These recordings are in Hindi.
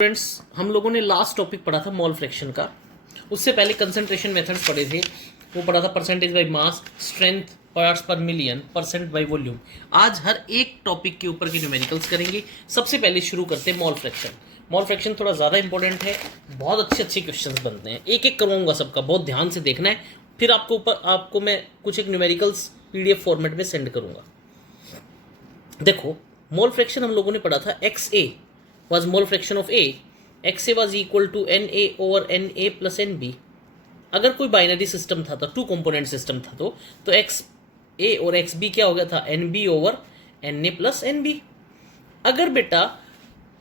फ्रेंड्स, हम लोगों ने लास्ट टॉपिक पढ़ा था मोल फ्रैक्शन का। उससे पहले कंसंट्रेशन मेथड्स पढ़े थे। वो पढ़ा था percentage by mass, strength, parts पर मिलियन, परसेंट बाय वॉल्यूम। आज हर एक टॉपिक के ऊपर के न्यूमेरिकल्स करेंगे। सबसे पहले शुरू करते हैं मोल फ्रैक्शन। मोल फ्रैक्शन थोड़ा ज़्यादा इंपॉर्टेंट है, बहुत अच्छे अच्छे क्वेश्चंस बनते हैं। एक एक करवाऊंगा सबका, बहुत ध्यान से देखना है। फिर आपको मैं कुछ एक न्यूमेरिकल्स पीडीएफ फॉर्मेट में सेंड करूंगा। देखो, मोल फ्रैक्शन हम लोगों ने पढ़ा था x A was mole fraction of A, XA was equal to NA over NA plus NB। अगर कोई बाइनरी सिस्टम था, तो टू कंपोनेंट सिस्टम था, तो XA और XB क्या हो गया था, NB over NA plus NB। अगर बेटा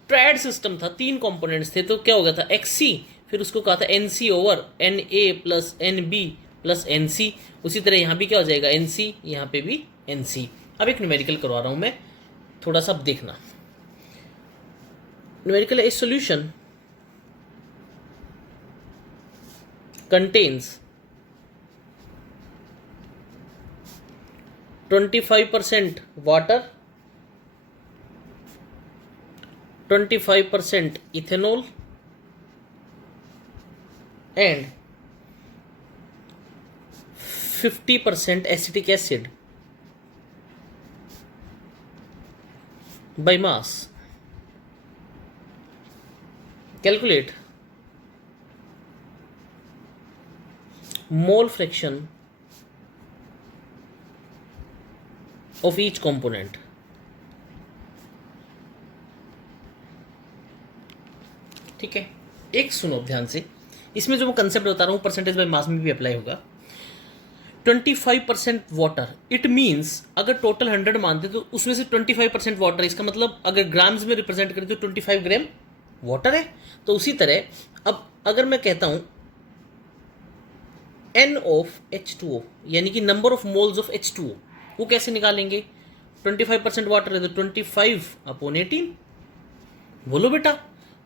ट्रायड सिस्टम था, तीन कंपोनेंट्स थे, तो क्या हो गया था, XC, फिर उसको कहा था NC over NA plus NB plus NC। उसी तरह यहाँ भी क्या हो जाएगा, NC, यहाँ पे भी NC। अब एक न्यूमेरिकल करवा रहा हूँ मैं, थोड़ा सा देखना। Numerical a solution contains 25% water, 25% ethanol and 50% acetic acid by mass। Calculate mole fraction of each component। ठीक है, एक सुनो ध्यान से। इसमें जो मैं कंसेप्ट बता रहा हूँ परसेंटेज बाय मास में भी अप्लाई होगा। 25% वाटर, इट मीन्स अगर टोटल 100 मानते तो उसमें से 25% वाटर। इसका मतलब अगर ग्राम्स में रिप्रेजेंट करें तो 25 ग्राम वाटर है। तो उसी तरह अब अगर मैं कहता हूं N ऑफ H2O, यानी कि number of moles of H2O, वो कैसे निकालेंगे? 25% वाटर है तो 25 अपॉन 18। बोलो बेटा।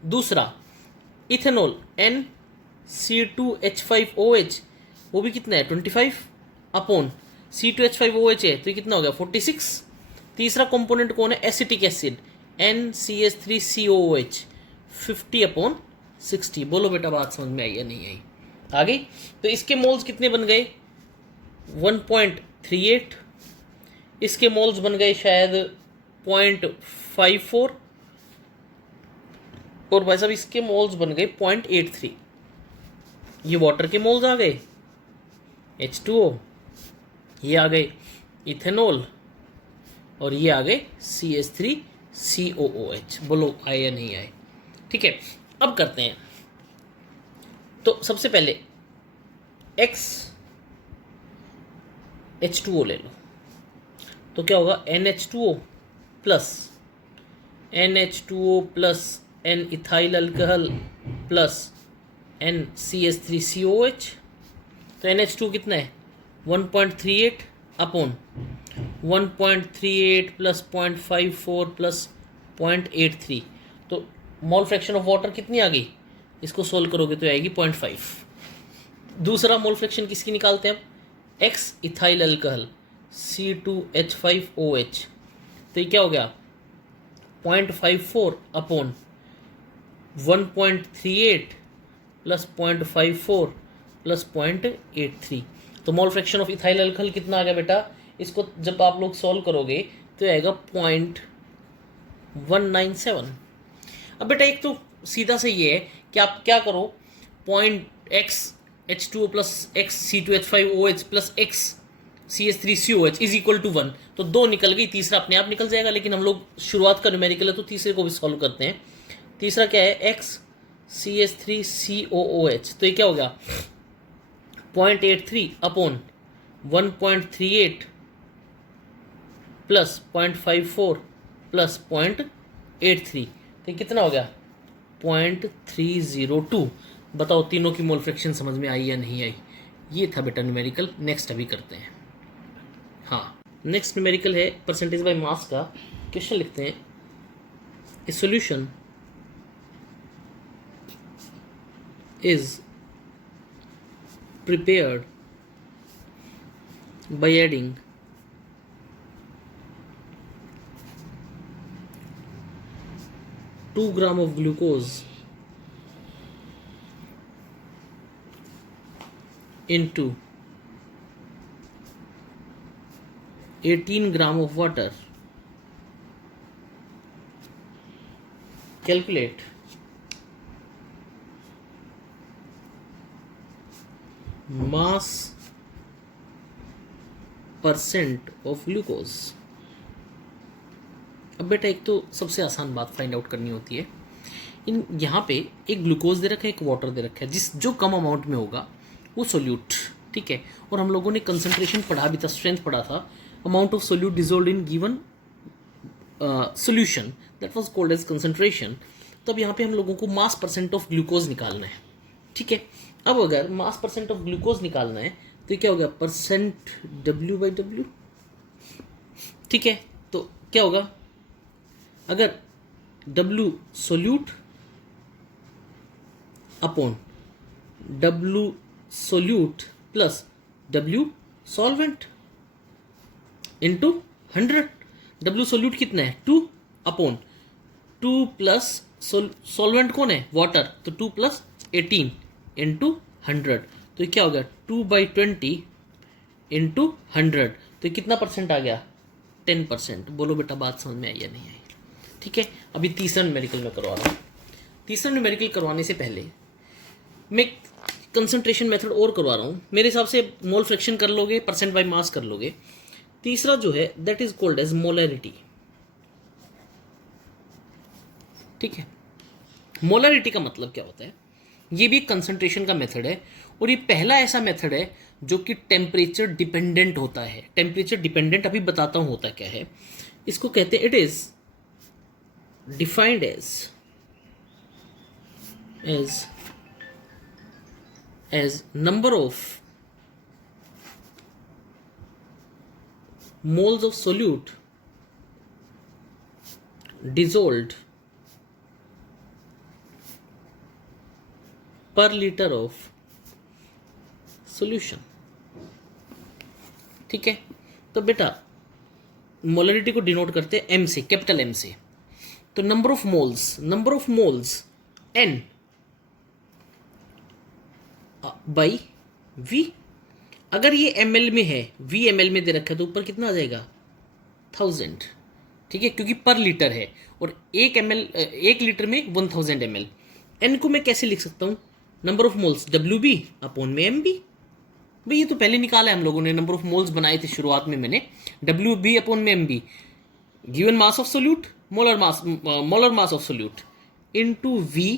दूसरा इथेनॉल NC2H5OH, वो भी कितना है, 25 अपॉन C2H5OH है, तो ये कितना हो गया, 46। तीसरा कंपोनेंट कौन है, एसिटिक एसिड NCH3COOH, 50 अपॉन 60। बोलो बेटा, बात समझ में आई या नहीं आई? आ गई। तो इसके मोल्स कितने बन गए, 1.38। इसके मोल्स बन गए शायद 0.54, और भाई साहब इसके मोल्स बन गए 0.83। ये वाटर के मोल्स आ गए, H2O, ये आ गए इथेनॉल, और ये आ गए CH3COOH। बोलो आए या नहीं आए? ठीक है, अब करते हैं। तो सबसे पहले X H2O ले लो, तो क्या होगा, NH2O plus N ethyl alcohol plus NCH3COH। तो NH2 कितना है, 1.38 अपॉन 1.38 प्लस 0.54 प्लस 0.83। तो मोल फ्रैक्शन ऑफ वाटर कितनी आ गई, इसको सोल्व करोगे तो आएगी 0.5। दूसरा मोल फ्रैक्शन किसकी निकालते हैं अब, X इथाइल अल्कोहल C2H5OH, तो ये क्या हो गया, 0.54 अपॉन 1.38 प्लस 0.54 प्लस 0.83। तो मोल फ्रैक्शन ऑफ इथाइल अल्कोहल कितना आ गया बेटा, इसको जब आप लोग सॉल्व करोगे तो आएगा 0.197। अब बेटा एक तो सीधा से ये है कि आप क्या करो, .x H2O plus x C2H5OH plus x CH3COH is equal to 1। तो दो निकल गई, तीसरा अपने आप निकल जाएगा, लेकिन हम लोग शुरुआत का न्यूमेरिकल है तो तीसरे को भी सॉल्व करते हैं। तीसरा क्या है, x CH3COOH, तो ये क्या हो गया, 0.83 अपॉन 1.38 प्लस 0.54 प्लस 0.83, तो कितना हो गया, 0.302। बताओ तीनों की मोल फ्रैक्शन समझ में आई या नहीं आई? ये था बेटा न्यूमेरिकल। नेक्स्ट अभी करते हैं। हाँ, नेक्स्ट न्यूमेरिकल है परसेंटेज बाय मास का। क्वेश्चन लिखते हैं, ए solution is prepared by adding 2 grams of glucose into 18 gram of water. Calculate mass % of glucose. अब बेटा एक तो सबसे आसान बात फाइंड आउट करनी होती है, इन यहाँ पे एक ग्लूकोज दे रखा है, एक वाटर दे रखा है, जिस जो कम अमाउंट में होगा वो सोल्यूट, ठीक है। और हम लोगों ने कंसंट्रेशन पढ़ा भी था, स्ट्रेंथ पढ़ा था, amount of solute dissolve in given solution, that was called as concentration. तो अब यहाँ पे हम लोगों को मास % ऑफ ग्लूकोज निकालना है, ठीक है। अब अगर मास % ऑफ ग्लूकोज निकालना है तो ये क्या होगा, परसेंट W/W, ठीक है। तो क्या होगा, अगर W solute upon W solute plus W solvent into 100। W solute कितना है, 2 अपॉन 2 प्लस सॉल्वेंट कौन है, वाटर, तो 2 प्लस 18 इंटू 100। तो ये क्या हो गया, 2/20 इंटू 100। तो ये कितना % आ गया, 10%। बोलो बेटा बात समझ में आई या नहीं आई, ठीक है। अभी तीसरा न्यूमेरिकल में करवा रहा हूँ। तीसरा न्यूमेरिकल करवाने से पहले मैं कंसंट्रेशन मेथड और करवा रहा हूँ। मेरे हिसाब से मोल फ्रैक्शन कर लोगे, % बाय मास कर लोगे। तीसरा जो है that is called as molarity, ठीक है। मोलैरिटी का मतलब क्या होता है, ये भी एक कंसंट्रेशन का मेथड है, और ये पहला ऐसा मेथड है जो कि टेम्परेचर डिपेंडेंट होता है। टेम्परेचर डिपेंडेंट अभी बताता हूँ होता क्या है। इसको कहते हैं, it is defined as number of moles of solute dissolved per liter of solution, ठीक है। तो बेटा मोलरिटी को डिनोट करते हैं M से, कैपिटल M से। तो number of moles N by V। अगर ये ml में है, V ml में दे रखा है, तो ऊपर कितना आ जाएगा, 1000, ठीक है, क्योंकि पर लीटर है, और 1 लीटर में 1000 ml। N को मैं कैसे लिख सकता हूँ, number of moles WB upon में MB। भाई ये तो पहले निकाला है हम लोगों ने, नंबर ऑफ मोल्स बनाए थे शुरुआत में मैंने, WB अपॉन में MB, given mass of solute, molar mass of solute into V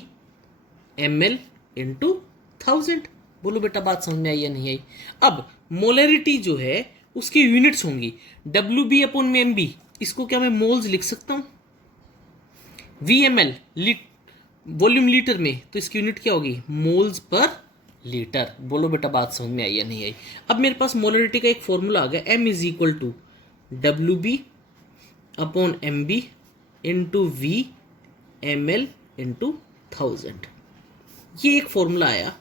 ml into 1000। बोलो बेटा बात समझ में आई या नहीं आई। अब मोलरिटी जो है उसकी यूनिट्स होंगी WB अपॉन में MB, इसको क्या मैं मोल्स लिख सकता हूं, VML वॉल्यूम लीटर में, तो इसकी यूनिट क्या होगी, मोल्स पर लीटर। बोलो बेटा बात समझ में आई या नहीं आई। अब मेरे पास मोलरिटी का एक फॉर्मूला आ गया, M is equal to WB upon MB into V ml into 1000। ये एक फॉर्मूला आया,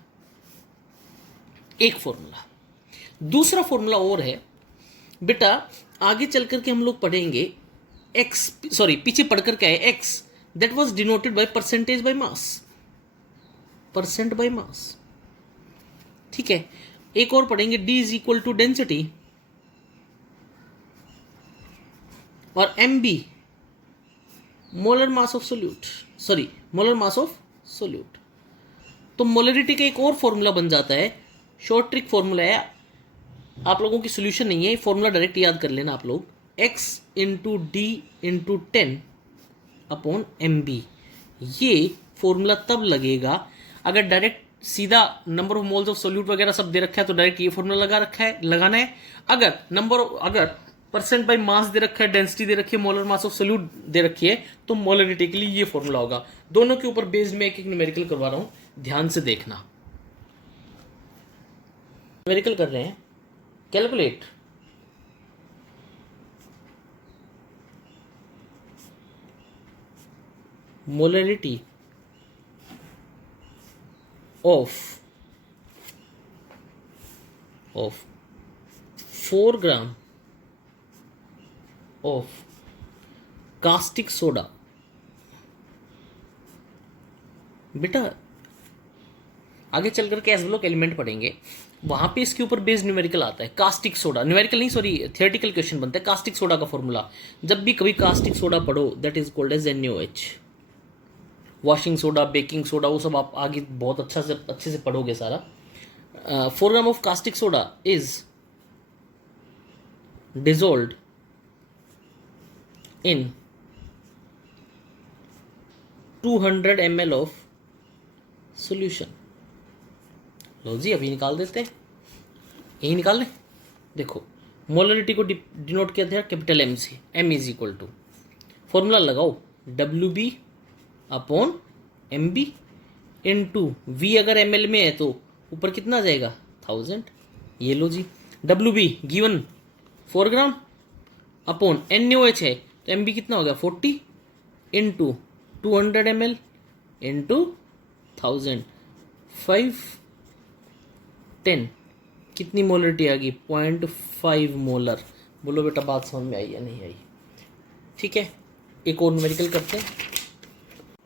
एक फॉर्मूला। दूसरा फॉर्मूला और है बेटा, आगे चल करके हम लोग पढ़ेंगे पीछे पढ़कर क्या है, X that was denoted by percentage by mass, percent by mass, ठीक है। एक और पढ़ेंगे D is equal to density, और MB molar mass of solute, molar mass of solute. तो मोलरिटी का एक और फॉर्मूला बन जाता है, शॉर्ट ट्रिक फॉर्मूला है, आप लोगों की सोल्यूशन नहीं है, फॉर्मूला डायरेक्ट याद कर लेना आप लोग, X into D into 10 upon MB। ये फॉर्मूला तब लगेगा अगर डायरेक्ट सीधा number of moles of solute वगैरह सब दे रखा है, तो डायरेक्ट ये फॉर्मूला लगाना है। अगर परसेंट बाय मास दे रखा है, डेंसिटी दे रखी है, मोलर मास ऑफ सोल्यूट दे रखी है, तो मोलरिटी के लिए ये फॉर्मूला होगा। दोनों के ऊपर बेस्ड में एक एक न्यूमेरिकल करवा रहा हूं, ध्यान से देखना। न्यूमेरिकल कर रहे हैं, calculate molarity of 4 gram of caustic soda। बेटा आगे चल करके एज ब्लॉक एलिमेंट पढ़ेंगे, वहां पे इसके ऊपर बेस्ड न्यूमेरिकल आता है। कास्टिक सोडा, न्यूमेरिकल नहीं सॉरी थियोरेटिकल क्वेश्चन बनता है कास्टिक सोडा का फॉर्मूला। जब भी कभी कास्टिक सोडा पढ़ो that is called as NaOH। Washing soda, baking soda, वो सब आप आगे बहुत अच्छे से पढ़ोगे सारा। 4 gram of caustic soda is dissolved in 200 ml of solution। लो जी अभी निकाल देते हैं, यही निकाल लें। देखो मोलरिटी को डिनोट किया था कैपिटल M से, M is equal to formula लगाओ WB upon MB into V। अगर ml में है तो ऊपर कितना आ जाएगा 1000। ये लो जी WB गिवन 4 ग्राम अपॉन NaOH है तो MB कितना हो गया 40 इंटू 200 ml इंटू 1000 5 10 कितनी मोलरिटी आ गई 0.5 मोलर। बोलो बेटा बात समझ में आई या नहीं आई? ठीक है, एक और न्यूमेरिकल करते हैं।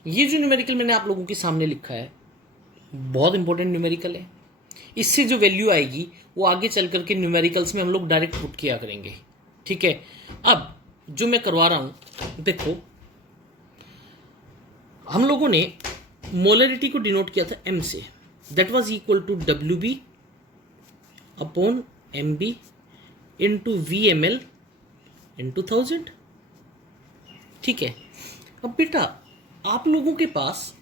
ये जो न्यूमेरिकल मैंने आप लोगों के सामने लिखा है बहुत इंपॉर्टेंट न्यूमेरिकल है। इससे जो वैल्यू आएगी वो आगे चल करके न्यूमेरिकल्स में हम लोग डायरेक्ट पुट किया करेंगे। ठीक है, अब जो मैं करवा रहा हूं देखो, हम लोगों ने मोलरिटी को डिनोट किया था M से, that was equal to WB upon MB into VML into 1000। ठीक है, अब बेटा आप लोगों के पास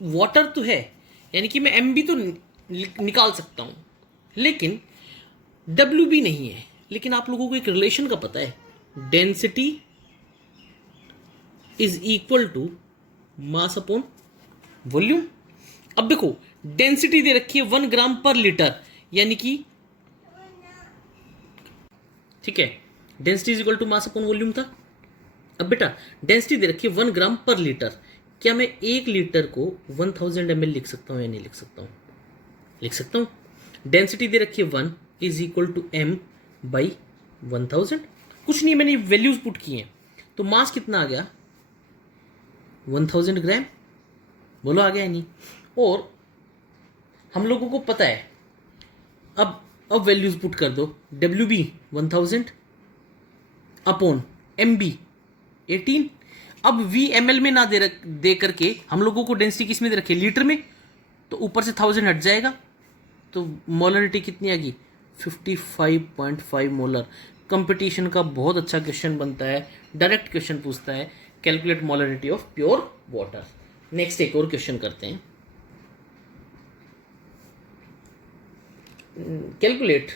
वाटर तो है, यानी कि मैं MB तो निकाल सकता हूं, लेकिन WB नहीं है। लेकिन आप लोगों को एक रिलेशन का पता है, density is equal to mass upon volume. अब देखो डेंसिटी दे रखी है 1 ग्राम पर लीटर, यानी कि ठीक है density is equal to mass upon volume था। अब बेटा डेंसिटी दे रखी है 1 ग्राम पर लीटर, क्या मैं 1 लीटर को 1000 ml लिख सकता हूं या नहीं लिख सकता हूं? लिख सकता हूं। डेंसिटी दे रखी है 1 is equal to M by 1000। कुछ नहीं, मैंने वैल्यूज पुट की हैं तो मास कितना आ गया 1000 ग्राम। बोलो आ गया नहीं? और हम लोगों को पता है, अब वैल्यूज पुट कर दो, WB 1000 अपॉन MB 18। अब VML में ना दे करके हम लोगों को डेंसिटी किस में दे रखी है लीटर में, तो ऊपर से 1000 हट जाएगा तो मोलरिटी कितनी आ गई 55.5 मोलर। कंपटीशन का बहुत अच्छा क्वेश्चन बनता है, डायरेक्ट क्वेश्चन पूछता है, calculate molarity of pure water. Next एक और क्वेश्चन करते हैं, calculate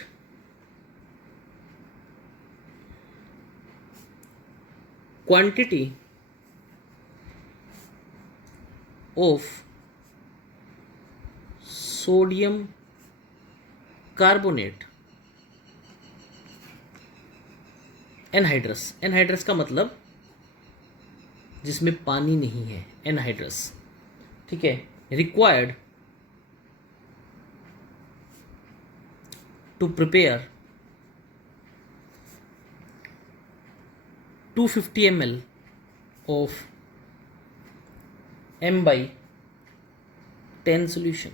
quantity of sodium carbonate anhydrous. Anhydrous का मतलब जिसमें पानी नहीं है, एनहाइड्रस। ठीक है, required to prepare 250 ml of M/10 सोल्यूशन।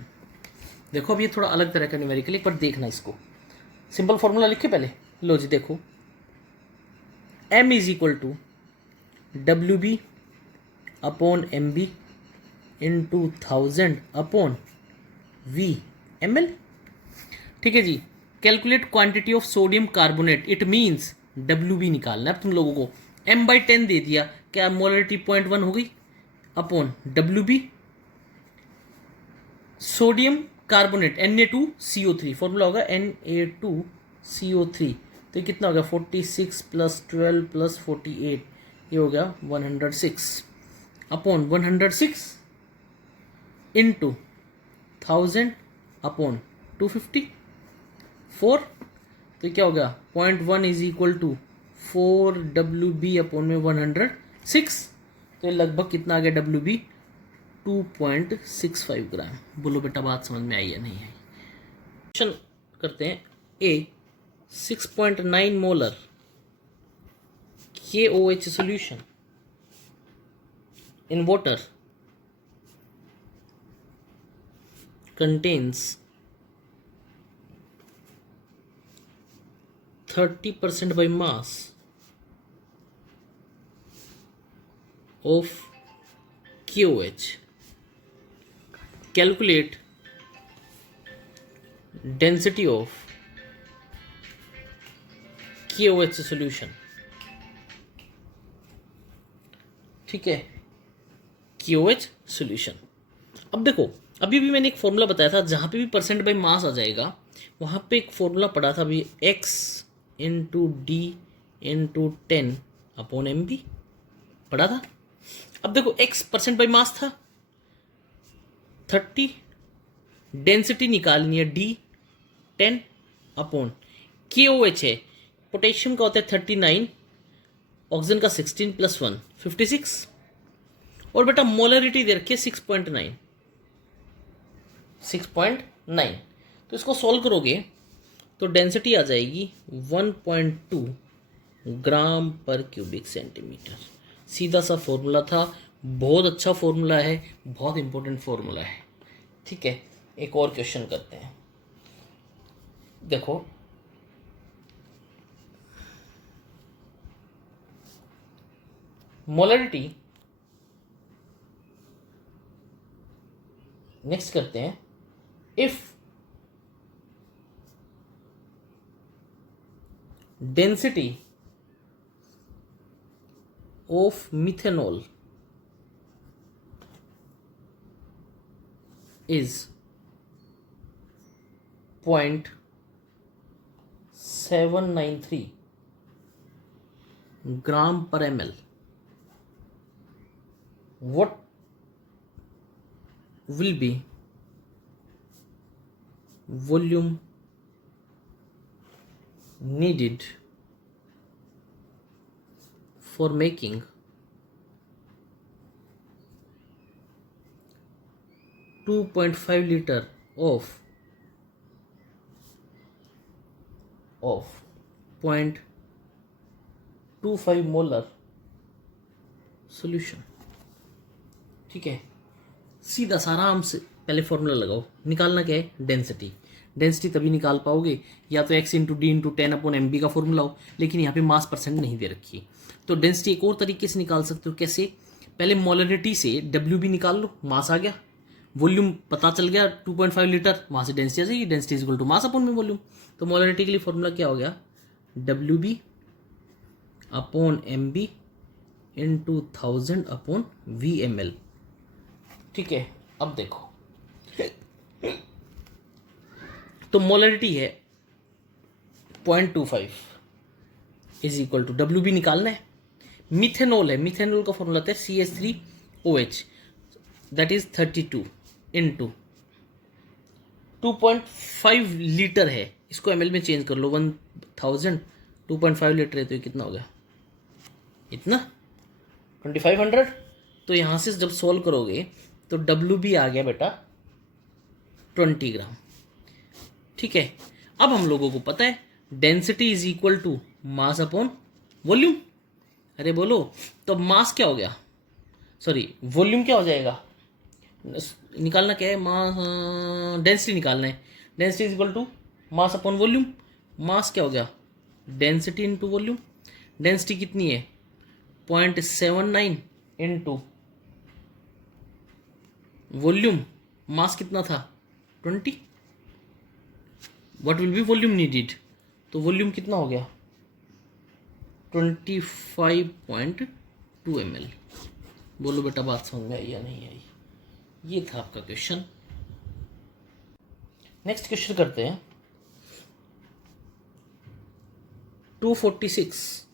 देखो अब ये थोड़ा अलग तरह का न्यूमेरिकल, एक बार देखना इसको। सिंपल फॉर्मूला लिखे पहले, लो जी देखो M is equal to WB upon MB into 1000 upon VML। ठीक है जी, calculate quantity of sodium carbonate, it means WB निकालना है तुम लोगों को। M/10 दे दिया, क्या मोलरिटी 0.1 हो गई upon WB sodium carbonate Na2CO3, formula होगा Na2CO3। तो ये कितना हो गया 46 प्लस 12 प्लस 48, ये हो गया 106 अपॉन 106 इंटू 1000 अपॉन 254। तो क्या हो गया 0.1 is equal to 4 WB upon में 106। तो लगभग कितना आ गया WB 2.65 ग्राम। बोलो बेटा बात समझ में आई या नहीं आई? क्वेश्चन करते हैं, A 6.9 molar KOH solution in water contains 30% by mass of KOH. Calculate density of KOH solution. ठीक है, KOH solution. अब देखो, अभी भी मैंने एक फॉर्मूला बताया था, जहाँ पे भी परसेंट बाई मास आ जाएगा वहाँ पे एक फॉर्मूला पढ़ा था अभी, x into D into 10/mb पढ़ा था. अब देखो x परसेंट बाई मास था 30, डेंसिटी निकालनी है d 10/KOH है. पोटेशियम का होता है 39, ऑक्सीजन का 16 + 1 56, और बेटा मोलरिटी दे रखी है 6.9. तो इसको सॉल्व करोगे तो डेंसिटी आ जाएगी 1.2 ग्राम पर क्यूबिक सेंटीमीटर. सीधा सा फॉर्मूला था, बहुत अच्छा फॉर्मूला है, बहुत इंपॉर्टेंट फॉर्मूला है. ठीक है, एक और क्वेश्चन करते हैं. देखो, मोलरिटी नेक्स्ट करते हैं. If density of methanol is 0.793 ग्राम पर ml, what will be volume needed for making 2.5 liter of 0.25 molar solution. ठीक है, सीधा सा आराम से पहले फॉर्मूला लगाओ. निकालना क्या है? डेंसिटी. डेंसिटी तभी निकाल पाओगे या तो x into D into 10/mb का फॉर्मूला हो, लेकिन यहाँ पे मास परसेंट नहीं दे रखी. तो डेंसिटी एक और तरीके से निकाल सकते हो. कैसे? पहले मोलरिटी से WB निकाल लो, मास आ गया, वॉल्यूम पता चल गया 2.5 लीटर, वहाँ से डेंसिटी आ जाएगी. Density is equal to mass upon में वॉल्यूम. तो मोलरिटी के लिए फॉर्मूला क्या हो गया? WB/mb into 1000/VmL. ठीक है, अब देखो, तो मोलरिटी है 0.25 इज इक्वल टू WB निकालना है. मिथेनॉल है, मिथेनॉल का फॉर्मूला होता है CH3OH, that is 32 into 2.5 litre है. इसको ml में चेंज कर लो, 1000 2.5 लीटर है तो ये कितना हो गया? इतना 2500. तो यहाँ से जब सोल्व करोगे तो WB आ गया बेटा 20 ग्राम. ठीक है, अब हम लोगों को पता है density is equal to mass upon volume. अरे बोलो, तो मास क्या हो गया, सॉरी वॉल्यूम क्या हो जाएगा? निकालना क्या है? मास, डेंसिटी निकालना है. Density is equal to mass upon volume. Mass क्या हो गया? Density into volume. डेंसिटी कितनी है? 0.79 इंटू वॉल्यूम. मास कितना था? 20. What will be volume needed? तो वॉल्यूम कितना हो गया? 25.2 ml. बोलो बेटा, बात समझ में आई या नहीं आई? ये था आपका क्वेश्चन. नेक्स्ट क्वेश्चन करते हैं. 246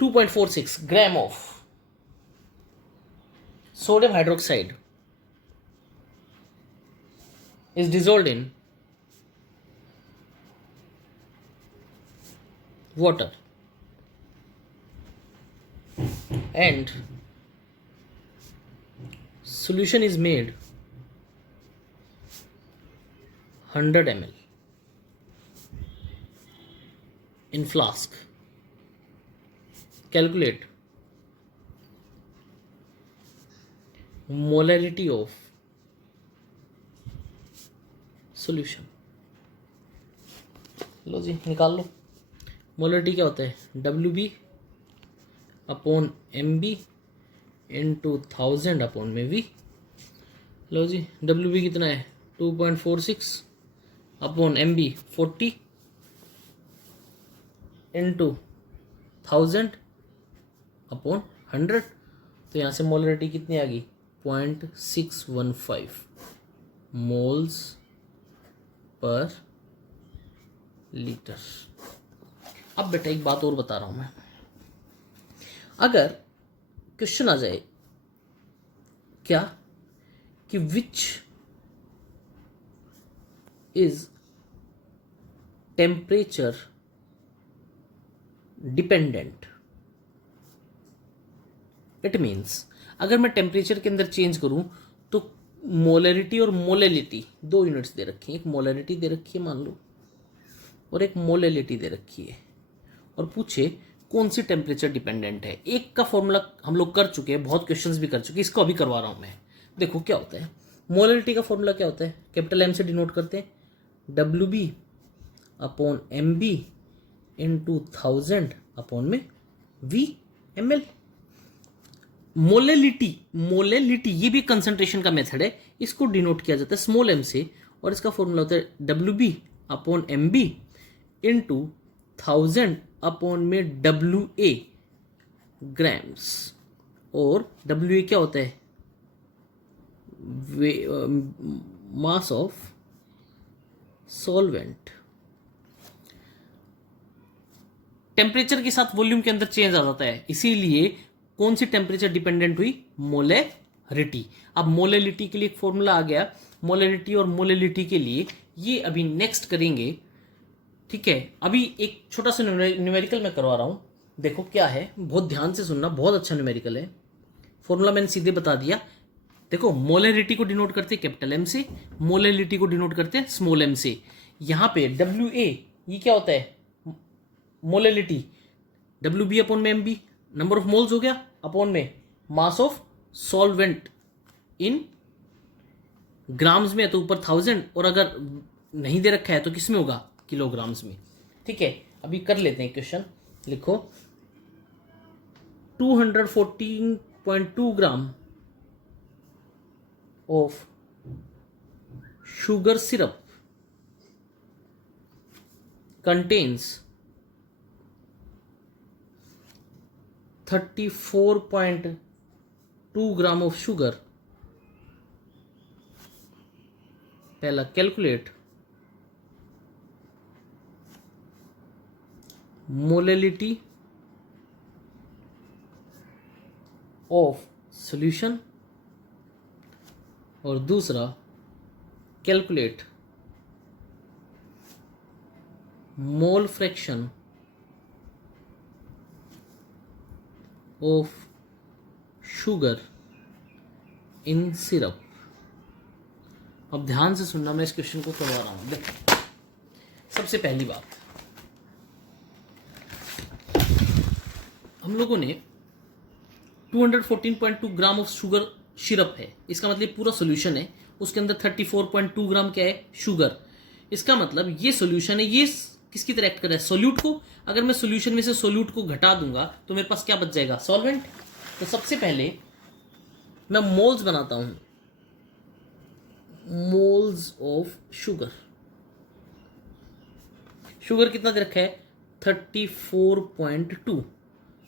2.46 gram of sodium hydroxide is dissolved in water and solution is made 100 ml in flask. Calculate molarity of solution. लो जी निकाल लो। मोलैरिटी क्या होता है, WB upon MB into 1000 upon में V। लो जी WB कितना है 2.46 अपॉन MB 40 इंटू 1000 अपॉन 100। तो यहाँ से मोलरिटी कितनी आ गई 0.615 मोल्स पर लीटर। अब बेटा एक बात और बता रहा हूँ मैं, अगर क्वेश्चन आ जाए क्या कि which is temperature dependent, it means अगर मैं टेम्परेचर के अंदर चेंज करूं तो मोलरिटी और मोलेलिटी दो यूनिट्स दे रखी हैं, एक मोलरिटी दे रखी है मान लो और एक मोलेलिटी दे रखी है, और पूछे कौन सी टेम्परेचर डिपेंडेंट है। एक का फॉर्मूला हम लोग कर चुके हैं, बहुत क्वेश्चंस भी कर चुके हैं, इसको अभी करवा रहा हूं मैं। देखो क्या होता है, मोलरिटी का फॉर्मूला क्या होता है, कैपिटल M से डिनोट करते हैं WB upon MB into 1000 upon में V ml। मोलेलिटी ये भी कंसंट्रेशन का मेथड है, इसको डिनोट किया जाता है स्मॉल m से, और इसका फॉर्मूला होता है WB upon MB into 1000 upon में WA ग्राम्स। और WA क्या होता है, मास ऑफ सॉल्वेंट। टेम्परेचर के साथ वॉल्यूम के अंदर चेंज आ जाता है, इसीलिए कौन सी टेम्परेचर डिपेंडेंट हुई, मोलेरिटी। अब मोलेलिटी के लिए एक फॉर्मूला आ गया, मोलेरिटी और मोलेलिटी के लिए ये अभी नेक्स्ट करेंगे, ठीक है। अभी एक छोटा सा न्यूमेरिकल मैं करवा रहा हूं, देखो क्या है, बहुत ध्यान से सुनना, बहुत अच्छा न्यूमेरिकल है। फॉर्मूला मैंने सीधे बता दिया। देखो मोलेरिटी को डिनोट करते हैं कैपिटल M से, मोलेलिटी को डिनोट करते हैं स्मॉल m से। यहां पे WA ये क्या होता है, मोलेलिटी, WB अपॉन में MB नंबर ऑफ मोल्स हो गया, अपॉन में mass of solvent in grams में, तो ऊपर 1000, और अगर नहीं दे रखा है तो किस में होगा, किलोग्राम्स में, ठीक है। अभी कर लेते हैं क्वेश्चन, लिखो 214.2 gram of sugar syrup contains 34.2 gram of sugar. पहला कैलकुलेट मोलेलिटी ऑफ सॉल्यूशन, और दूसरा calculate mole fraction of sugar in syrup. अब ध्यान से सुनना, मैं इस क्वेश्चन को करवा रहा हूं। देखो सबसे पहली बात, हम लोगों ने 214.2 ग्राम ऑफ शुगर सिरप है, इसका मतलब पूरा सॉल्यूशन है, उसके अंदर 34.2 ग्राम क्या है, शुगर। इसका मतलब ये सॉल्यूशन है, ये किसकी तरह एक्ट कर रहा है, सोल्यूट को। अगर मैं सॉल्यूशन में से सोल्यूट को घटा दूंगा तो मेरे पास क्या बच जाएगा, सॉल्वेंट। तो सबसे पहले मैं मोल्स बनाता हूं, मोल्स ऑफ शुगर। शुगर कितना दे रखा है 34.2।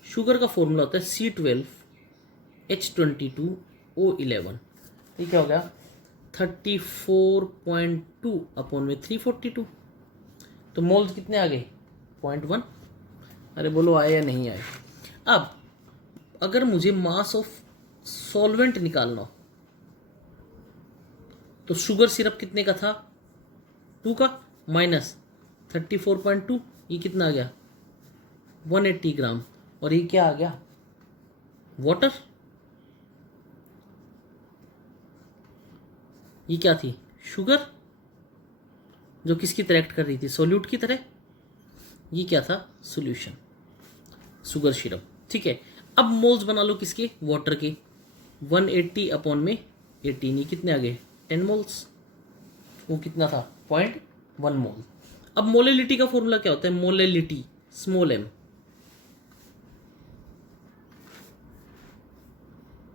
शुगर का फॉर्मूला होता है C12H22O11। ये क्या हो गया 34.2 अपॉन में 342। तो मोल्स कितने आ गए 0.1। अरे बोलो आए या नहीं आए। अब अगर मुझे मास ऑफ सॉल्वेंट निकालना हो तो शुगर सिरप कितने का था 2 का, माइनस 34.2, ये कितना आ गया 180 ग्राम, और ये क्या आ गया वाटर। ये क्या थी शुगर, जो किसकी तरह एक्ट कर रही थी, सोल्यूट की तरह। ये क्या था सॉल्यूशन, शुगर सिरप, ठीक है। अब मोल्स बना लो किसके, वाटर के। 180 अपॉन में 18, ये कितने आ गए 10 मोल्स, वो कितना था 0.1 मोल। अब मोलेलिटी का फॉर्मूला क्या होता है, molality small m,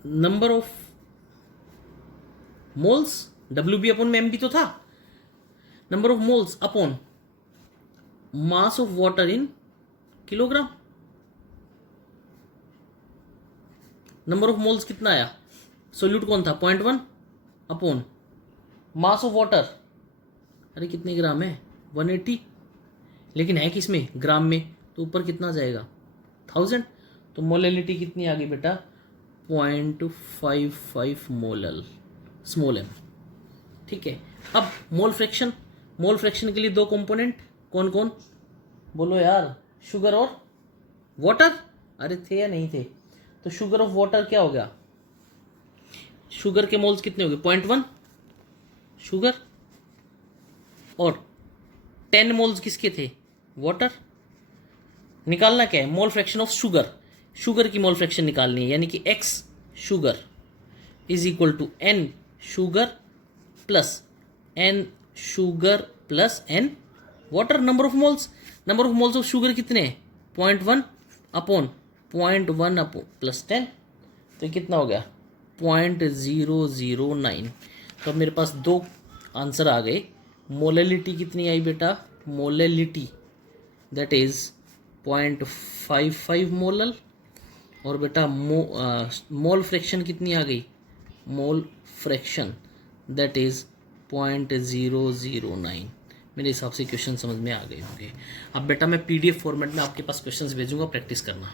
number of moles, WB upon में MB तो था, number of moles upon mass of water in kilogram. Number of moles कितना आया, सोल्यूट कौन था 0.1 अपॉन मास ऑफ वाटर, अरे कितने ग्राम है 180, लेकिन है किस में ग्राम में, तो ऊपर कितना जाएगा 1000, तो मोलेलिटी कितनी आ गई बेटा 0.55 मोलल स्मॉल m। ठीक है, अब मोल फ्रैक्शन, मोल फ्रैक्शन के लिए दो कंपोनेंट कौन कौन बोलो यार, शुगर और वाटर, अरे थे या नहीं थे, तो शुगर ऑफ वाटर क्या हो गया, शुगर के मोल्स कितने हो गए 0.1 शुगर, और 10 मोल्स किसके थे वाटर। निकालना क्या है mole fraction of sugar, sugar की मोल फ्रैक्शन निकालनी है, यानी कि x sugar is equal to n sugar plus n sugar plus n water. Number of moles, number of moles of sugar कितने हैं 0.1 अपॉन 0.1 अपॉन प्लस 10, तो कितना हो गया 0.009। तो अब मेरे पास दो आंसर आ गए, मोलेलिटी कितनी आई बेटा, मोलेलिटी दैट इज 0.55 मोलल, और बेटा मोल फ्रैक्शन कितनी आ गई, मोल फ्रैक्शन दैट इज 0.009। मेरे हिसाब से क्वेश्चन समझ में आ गए होंगे। अब बेटा मैं PDF फॉर्मेट में आपके पास क्वेश्चंस भेजूंगा, प्रैक्टिस करना।